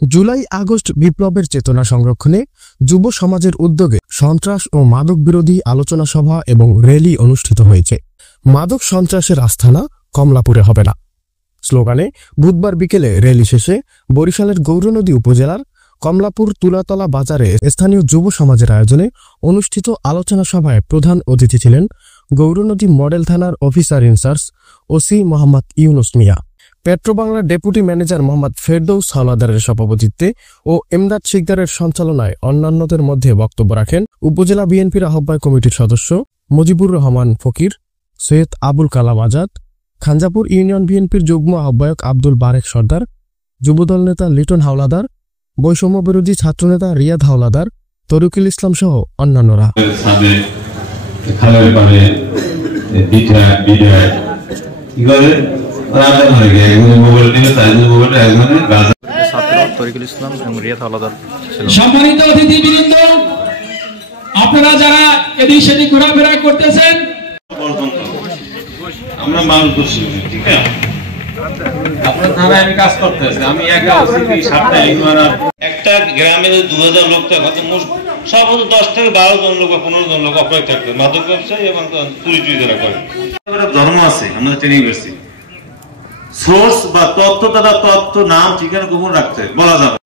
July August বিপ্লবের চেতনা সংরক্ষণে যুব সমাজের উদ্যোগে সন্ত্রাস ও মাদক বিরোধী আলোচনা সভা এবং র্যালি অনুষ্ঠিত হয়েছে। মাদক সন্ত্রাসের আস্থানা কমলাপুরে হবে না স্লোগানে বুধবার বিকেলে র্যালি শেষে বরিশালের গৌরনদী উপজেলার কমলাপুর তুলাতলা বাজারে স্থানীয় যুব সমাজের আয়োজনে অনুষ্ঠিত আলোচনা সভায় প্রধান অতিথি ছিলেন গৌরনদী মডেল থানার officer in charge OC Mohammad Yunus Mia, পেট্রোবাংলার ডেপুটি ম্যানেজার মোহাম্মদ ফেরদৌস হাওলাদারের সভাপতিত্বে ও এমদাদ শিকদারের সঞ্চালনায় অন্যান্যদের মধ্যে বক্তব্য রাখেন উপজেলা বিএনপির আহ্বায়ক কমিটির সদস্য মুজিবুর রহমান ফকির, সৈয়দ আবুল কালাম আজাদ, খানজাপুর ইউনিয়ন বিএনপির যুগ্ম আহ্বায়ক আব্দুল বারেক সর্দার, যুবদল নেতা লিটন হাওলাদার, বৈষম্য বিরোধী ছাত্রনেতা রিয়াদ হাওলাদার, তরিকুল ইসলাম সহ অন্যান্যরা। সম্মানিত অতিথিবৃন্দ, আপনারা যারা এদিক সেদিক ঘোরাফেরা করতেছেন, আমরা মানুষ করছি, ঠিক আছে? আপনার ধারায় আমি কাজ করতেছি, আমি একা একটা গ্রামে 2000 লোক থাকে, সর্বোচ্চ 10 থেকে 12 জন লোক বা 15 জন লোক অপরাধ থাকবে মাদক ব্যবসায়ী এবং চুরি যারা করে। ধর্ম আছে, আমরা ট্রেনিং করছি, সোর্স বা তথ্য দাদা তথ্য নাম ঠিকানা গোপন রাখতে বলা যাবে।